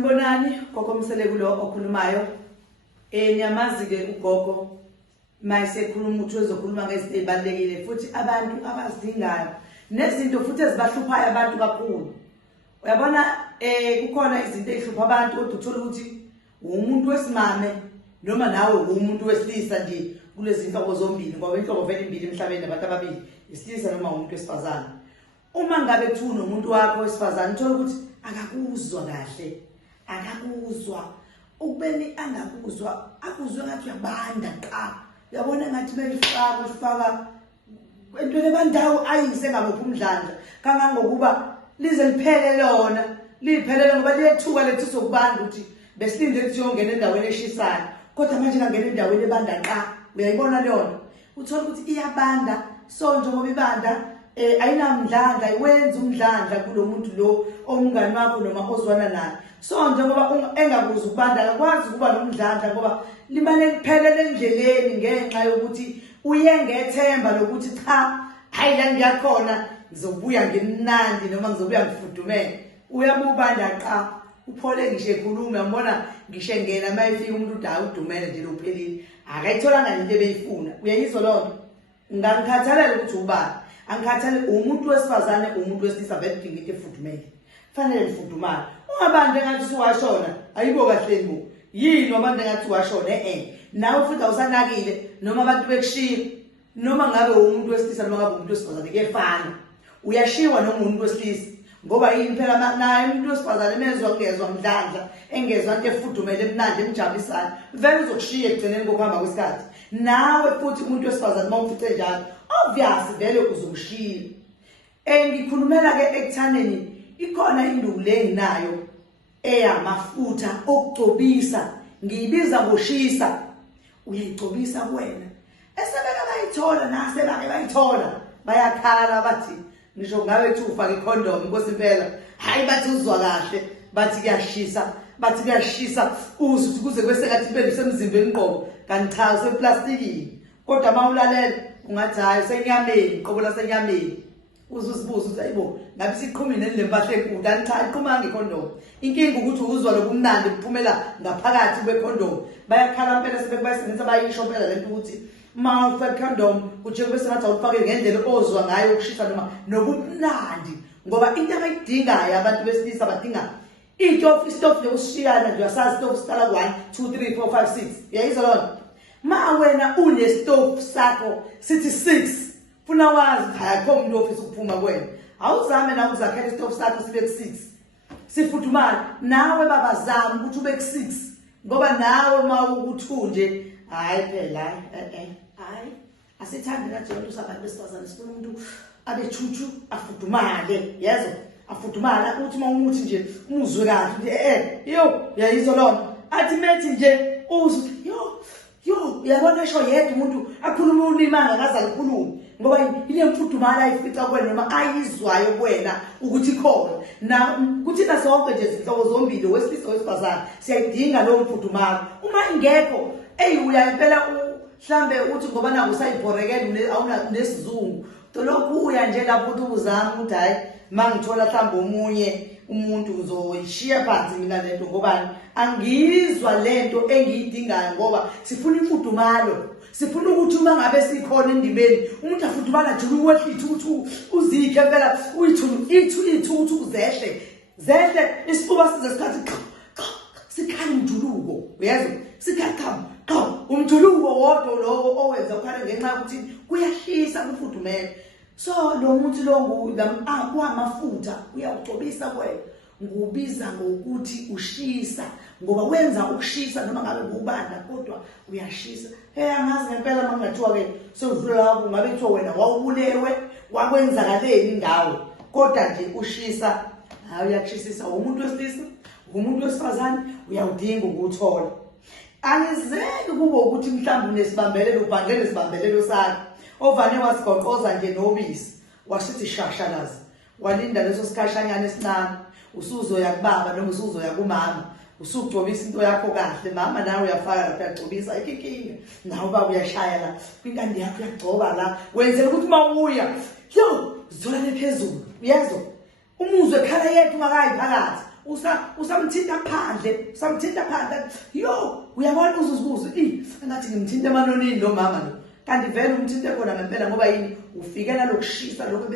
Bonani gogo Mselekulo okhulumayo nyamazi ke ugogo mayisekhuluma ukuthi wezokhuluma ngezinto ezibalekile futhi abantu abazidingayo nezinto futhi ezibahluphayo abantu kakhulu. Uyabona kukhona izinto ezihlupha abantu kodwa uthola ukuthi umuntu wesimame noma nawe umuntu wesilisa nje kulezi inhlobo zombili ngoba inhlobo vele imbili emhlabeni abantu ababili isilisa noma umuntu wesifazane. Uma ngabe kuthuna umuntu wakho wesifazane uthola ukuthi akakuzwa kahle, akakuzwa ukubeni angakuzwa akuzwe ngathi uyabanda qa. Uyabona ngathi belifaka entweni ebandawo ayise ngabopha umdlandla kangangokuba lize liphele lona liphelele ngoba liyethuka lethi sokubanda ukuthi besilinde ukuthi yongena endaweni eshisayo kodwa manje kangena endaweni ebanda qa. Uyayibona lona uthola ukuthi iyabanda so njengoba ibanda ayinamdlandla iwenza umdlandla kulo muntu lo omngani wakho noma ozwana naye. So njengoba engakuzi ukubanda akakwazi ukuba nomdlandla ngoba limane liphelele endleleni ngenxa yokuthi uyengethemba lokuthi cha hayi la ngiyakhona ngizobuya ngimnandi noma ngizobuya ngifudumele. Uyabubanda qa uphole ngisho ekhuluma yabona ngisho ngena mayifika umuntu uthi hayi udumele nje lophelile akayitholanga into ebeyifuna. Uyayizwa lonto ngangikhathalela ukuthi ubani angikhathale umuntu wesifazane umuntu wesilisa vele kudinga into efudumele fanele lifudumale. Ungabandi engathi usuwashona ayibo kahle bo yini abantu engathi uwashona nawe futhi awusanakile noma abantu bekushiya noma ngabe umuntu wesilisa noma ngabe umuntu wesifazane kuyefana uyashiwa noma umuntu wesilisa ngoba yini phela naye umuntu wesifazane mezwa kungezwa mdlandla engezwa into efudumele emnandi emjabulisayo vele uzokushiya ekugcineni kokuhamba kwesikhathi. Nawe futhi umuntu wesifazane mawufice njalo obviously vele uzomshiya. Ngikhulumela ke ekuthaneni ikhona induku le nginayo eyamafutha okugcobisa ngiyibiza ngoshisa. Uyayigcobisa kuwena esebeke bayithola nasebake bayithola bayakhala bathi ngisho ngabe kuthi ufake icondom inkosi impela hayi bathi uzwa kahle bathi kuyashisa bathi kuyashisa uzuthi kuze kwese kathi impela usemzimbeni qobo kanti cha useplastikini kodwa mawulalela ungathi hayi senyameni qobo lasenyameni. Uzusibuza ukuthi ayibo ngabe siqhumile lempahla enkulu kanti cha iqhuma ngecondom. Inkinga ukuthi uzwa lokumnandi kuphumela ngaphakathi kwecondom. Bayakhala impela sebekubayisebenzisa bayisho phela lento ukuthi ma ufake condom kuje kube sengathi awufake ngendlela ozwa ngayo ukushisa noma nobumnandi ngoba into abayidingayo abantu besilisa badinga istop lokushiyana nje yasazi stop sitala 1 2 3 4 5 6. Uyayizwa lona ma wena une stop sakho sithi 6 funa wazi akho umuntu ofisa ukuphuma kwena awuzame nawe uzakhela istop sakho sibe ku 6 sifudumala nawe babazama ukuthi ube ku 6 ngoba nawe ma ukuthunje hayi phela hayi asithandi kathi abantu sabantu besifazane sifuna umuntu abe chuchu afudumale yezo afudumala ukuthi mawumuthi nje umuzwe kahle yo uyayizwa lona athi methi nje uzwe yo uyabona esho yedwa umuntu akhuluma unimanga akaza likhuluma ngoba ile mfudumala ayifica kwena noma ayizwayo kwena ukuthi khona na kuthi nasonke nje izinhlobo zombili wesilisa wesifazane siyayidinga lo mfudumala. Uma ingekho uya impela mhlambe uthi ngoba naku usayibhorekela awuna nesizungu dolokhu uya nje lapho uthi uzama ukuthi hayi mangithola mhlambe omunye umuntu uzoyishiya phansi mina lento ngoba angizwa lento engiyidingayo ngoba sifuna imfudumalo. Sifuna ukuthi uma ngabe sikhona endimeni umuntu afudumala nje uwehlithe ukuthi uzikhe phela uyithulu ithu zehle isifuba size sikhathi sikhali umjuluko. Uyezwa sikhathi umjuluko wodwa lowo owenza ukhale ngenxa ukuthi kuyashisa kufudumele. So lo muntu lo kuhamafutha uyawugcobisa kwena ngubiza ngokuthi ushisa ngoba wenza ukushisa noma ngabe ngubanda kodwa uyashisa. Angazi ngempela mangathiwa ke sewudlula lapho ngabe kuthiwa wena wawubulewe wakwenzakaleni ngawe kodwa nje ushisa hayi uyakushisisa umuntu wesilisa umuntu wesifazane uyawudinga ukuthola. Angizeki kube ukuthi mhlawumbe unesibambelelo ubhangele isibambelelo sakhe ovane wasigoqoza nje nobisi wasithi shashalazi walinda leso sikhashanyana esincane usuzoya kubaba noma usuzoya kumama usugcobisa into yakho kahle mama nawe uyafaka lapha uyagcobisa ikinkinga nawe baba uyashaya la kwinkandi yakho uyagcoba la wenzela ukuthi mawuya zithola phezulu. Uyezwa umuzwe ekhala yethu ngakayi phakathi usamthinta phandle yo uyabona uzuzibuza engathi ngimthinta emanonini nomama lo kanti vele umthinte khona ngempela ngoba yini ufikela lokushisa lokho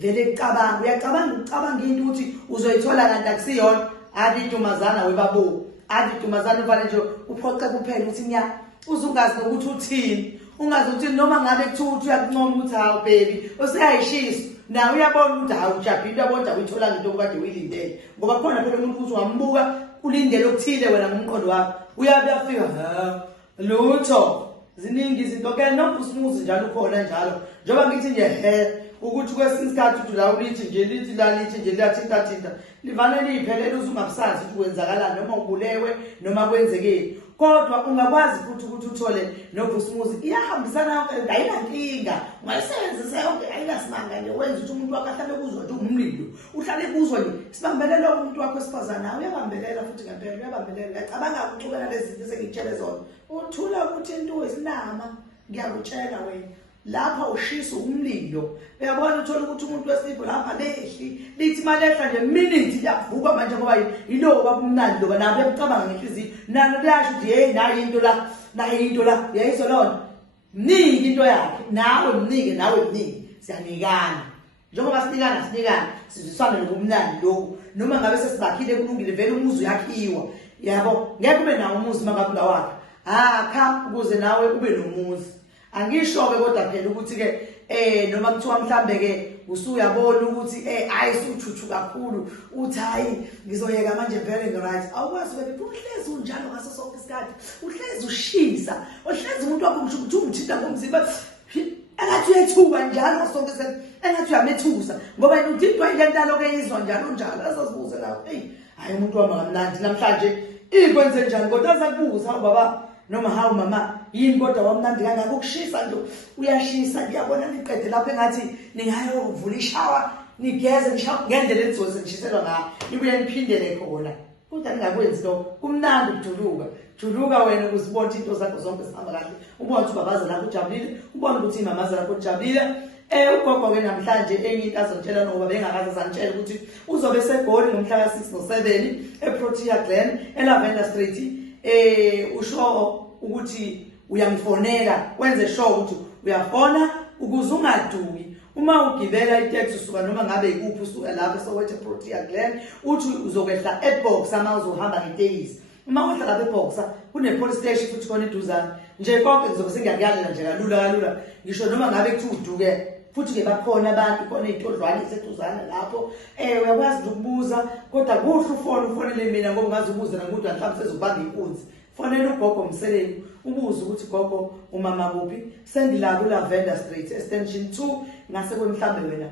vele ecabanga uyacabanga into ukuthi uzoyithola kanti akusiyona adi intombazana webabo adi intombazana uvale nje uphoqe kuphela ukuthi uzungazi nokuthi uthini ungazi ukuthi noma ngabe kuthiwa uyakuncoma ukuthi hawu baby useyayishisa nawe uyabona ukuthi hawu ujabhile uyabona uyithola into okade uyilindele ngoba khona phela umuntu ukuthi wambuka ulindele okuthile wena ngomqondo wakho uyafika lutho ziningi izinto ke nomphusumuzi njalo ukhona njalo njengoba ngithi nje ukuthi kwesinye isikhathi uthi la ulithi nje lithi liyathinta livane liphelele uzungabusazi ukuthi kwenzakalani noma ubulewe noma kwenzekeni kodwa ungakwazi futhi ukuthi uthole nomphusumuzi iyahambisana ayinankinga ungayisebenzisa yonke ayinasimanga nje wenza ukuthi umuntu wakho ahlale kuzwa nje umlilo uhlale kuzwa nje sibambelela umuntu wakho esifazana uyabambelela futhi ngempela uyabambelela uyacabanga ukucukela lezi zinto sengitshele zona uthula ukuthi into wesinama ngiyakutshela wena lapha ushisa umlilo uyabona uthola ukuthi umuntu wesifo lapha lehli lithi malehla nje minute yavuka manje ngoba yilo babumnandi loba nabo uyacabanga ngenhliziyo nalo liyasho ukuthi hey nayo into la uyayizolona mniki into yakhe nawe mnike siyanikana njengoba sinikana sizwisana nobumnandi lokho noma ngabe sesibakhile kulungile vele umuzi uyakhiwa yabo ngeke ube nawo umuzi mangabe ngawakhe akha ukuze nawe ube nomuzi angisho-ke kodwa phela ukuthi-ke noma kuthiwa mhlambe ke usuyabona ukuthi ayisuthuthu kakhulu uthi hayi ngizoyeka manje vele ngiright awukwazi vele uhlezi unjalo ngaso sonke isikhathi uhlezi ushisa uhlezi umuntu wakho ngisho ukuthi umthinta ngomzimba engathi uyethuka njalo ngaso sonke isikhathi engathi uyamethusa ngoba yena uthintwa ile ntalo-ke yizwa njalo asazibuze lawo hayi umuntu wami kamnandi namhlanje ikwenze njani kodwa azakubuza hawu baba noma hawu mama yini kodwa wamnandi kangaka ukushisa nje uyashisa ngiyabona niqede lapho engathi ningayovula ishawa nigeze ngendlela enizose nishiselwa ngayo nibuye niphindele khona kodwa ningakwenzi lokho kumnandi ukujuluka wena ukuzibona into zakho zonke zihamba kahle ubone ukuthi ubabaza lakho ujabulile ubone ukuthi imamaza lakho ujabulile ugogo-ke namhlanje enye into azongitshela ngoba bengakaze zangitshela ukuthi uzobe segoli ngomhla ka-6 no-7 eProtea Glen eLavender Street usho ukuthi uyangifonela wenze sure ukuthi uyafona ukuze ungaduki uma ugibela itaxi usuka noma ngabe ikuphi usuka lapho sowethi eProtea Glen uthi uzokwehla eBoxer uma uzohamba ngetekisi uma uhla lapha eBoxer kune-police station futhi khona eduzane nje konke ngizobe sengiyakuyalela nje kalula ngisho noma ngabe kuthi uduke futhi-ke bakhona abantu khona iy'todlwane eseduzane lapho uyakwazi nje ukubuza kodwa kuhle ufonele mina ngoba ngazi ubuze nangokuthi mhlawumbe sezokubamba inkunzi fonela ugogo Mseleni ubuze ukuthi gogo umama kuphi sendila kuLavender Street extension 2 ngase kwemhlambe wena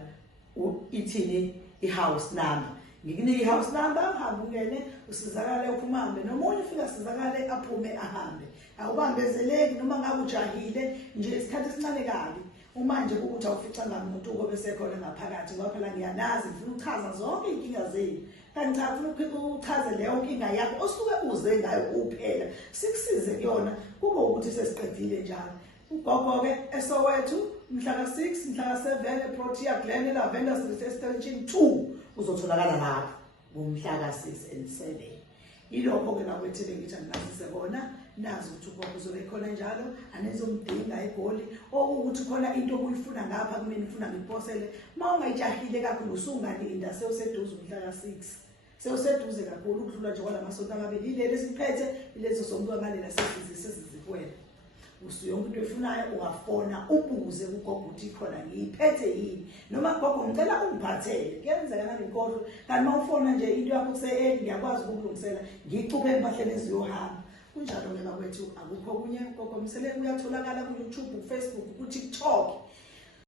ithini ihouse number ngikunika ihouse number hamba ungene usizakale uphumahambe nomunye ufika sizakale aphume ahambe awubambezeleki noma ngabe ujahile nje isikhathi esincane kabi umanje ukuthi awuficanga umuntu uko bese khona ngaphakathi ngoba phela ngiyanazi ngifuna uchaza zonke inkinga zenu kanti cha ufuna uchaze leyo nkinga yakho osuke uze ngayo kuphela sikusize kuyona kube ukuthi sesiqedile njalo ugogo-ke eSoweto mhla ka-6 mhla ka-7 eProtea Glen eLavender Street extension 2 uzotholakala lapho ngomhla ka-6 and 7 ilokho-ke nakwethele ngithi anginazise kona nazi ukuthi ugogo uzobe khona njalo anizomdinga egoli okuwukuthi khona into okuyifuna ngapha kumina ifuna ngiphosele uma ungayijahile kakhulu usungalinda sewuseduze umhla ka-6 sewuseduze kakhulu ukudlula nje kwalamasonto amabili ileli esiphethe ilezo somuntu ngalela sesizikwela usuyonke into efunayo ungafona ubuze kugogo ukuthi khona ngiyiphethe yini noma gogo ngicela ungiphathele kuyenzeka nangenkonzo kanti uma ufona nje into yakho kuseyeli ngiyakwazi ukulungisela ngicuphe empahleni eziyohamba kunjalo-ke bakwethu akukho kunye ugogo Mseleni uyatholakala ku-YouTube, ku-Facebook, ku-TikTok